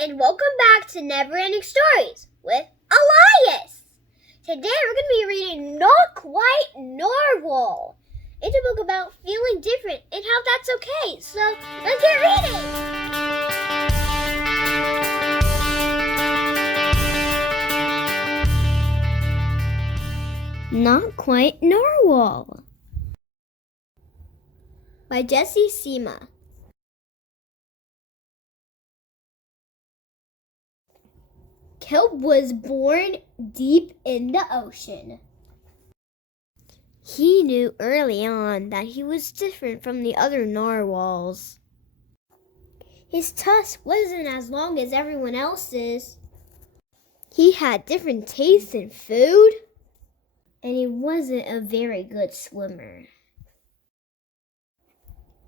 and welcome back to Never Ending Stories with Elias. Today we're going to be reading Not Quite Narwhal. It's a book about feeling different and how that's okay. So let's get reading. Not Quite Narwhal by Jessie Sima. Kelp was born deep in the ocean. He knew early on that he was different from the other narwhals. His tusk wasn't as long as everyone else's. He had different tastes in food, and he wasn't a very good swimmer.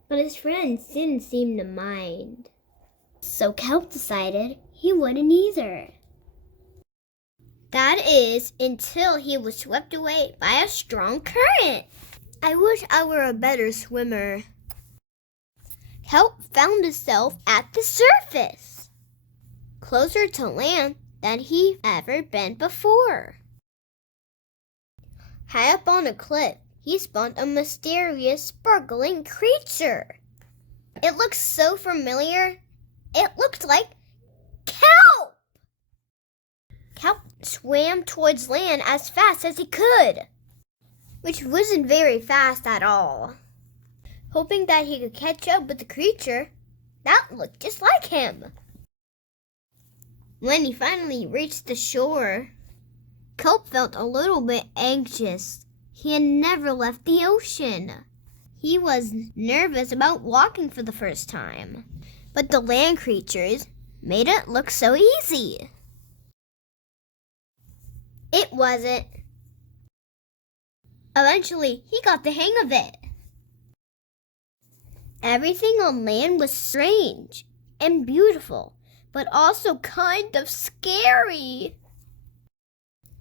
But his friends didn't seem to mind. So Kelp decided he wouldn't either. That is, until he was swept away by a strong current. I wish I were a better swimmer. Kelp found himself at the surface, closer to land than he'd ever been before. High up on a cliff, he spotted a mysterious, sparkling creature. It looked so familiar. It looked like Kelp! Kelp swam towards land as fast as he could, which wasn't very fast at all, hoping that he could catch up with the creature that looked just like him. When he finally reached the shore, Kelp felt a little bit anxious. He had never left the ocean. He was nervous about walking for the first time, but the land creatures made it look so easy. It wasn't. Eventually, he got the hang of it. Everything on land was strange and beautiful, but also kind of scary.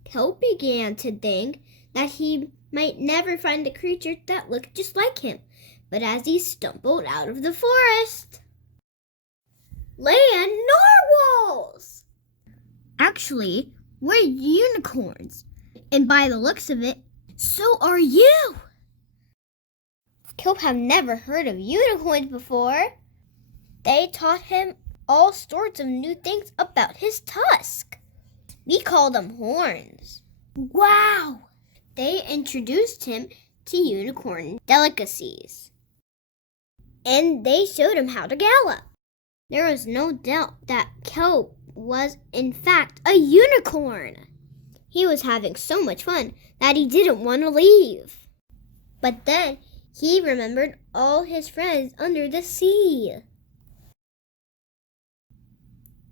Kelp began to think that he might never find a creature that looked just like him, but as he stumbled out of the forest, land narwhals! Actually, we're unicorns, and by the looks of it, so are you. Kelp had never heard of unicorns before. They taught him all sorts of new things about his tusk. We call them horns. Wow! They introduced him to unicorn delicacies, and they showed him how to gallop. There was no doubt that Kelp was in fact a unicorn. He was having so much fun that he didn't want to leave. But then he remembered all his friends under the sea.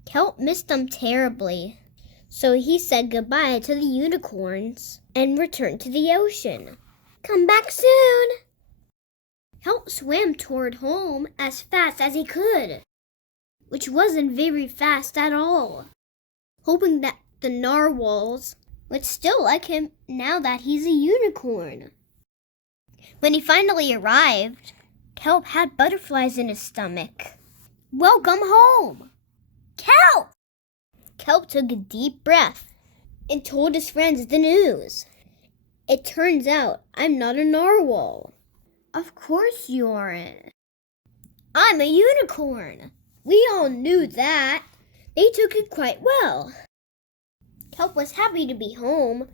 Kelp missed them terribly, so he said goodbye to the unicorns and returned to the ocean. Come back soon! Kelp swam toward home as fast as he could, which wasn't very fast at all, hoping that the narwhals would still like him now that he's a unicorn. When he finally arrived, Kelp had butterflies in his stomach. Welcome home, Kelp! Kelp took a deep breath and told his friends the news. It turns out I'm not a narwhal. Of course you aren't. I'm a unicorn. We all knew that. They took it quite well. Kelp was happy to be home,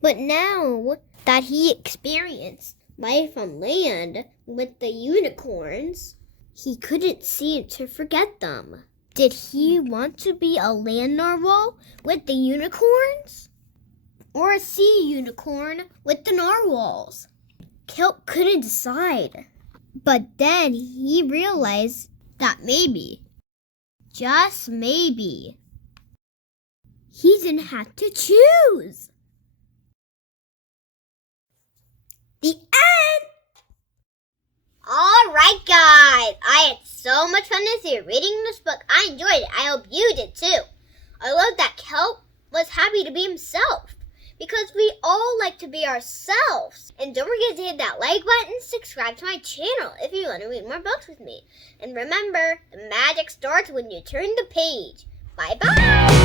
but now that he experienced life on land with the unicorns, he couldn't seem to forget them. Did he want to be a land narwhal with the unicorns? Or a sea unicorn with the narwhals? Kelp couldn't decide. But then he realized that maybe, just maybe, he didn't have to choose. The end! Alright guys, I had so much fun this year reading this book. I enjoyed it. I hope you did too. I love that Kelp was happy to be himself. because we all like to be ourselves. And don't forget to hit that like button, subscribe to my channel if you want to read more books with me. And remember, the magic starts when you turn the page. Bye-bye!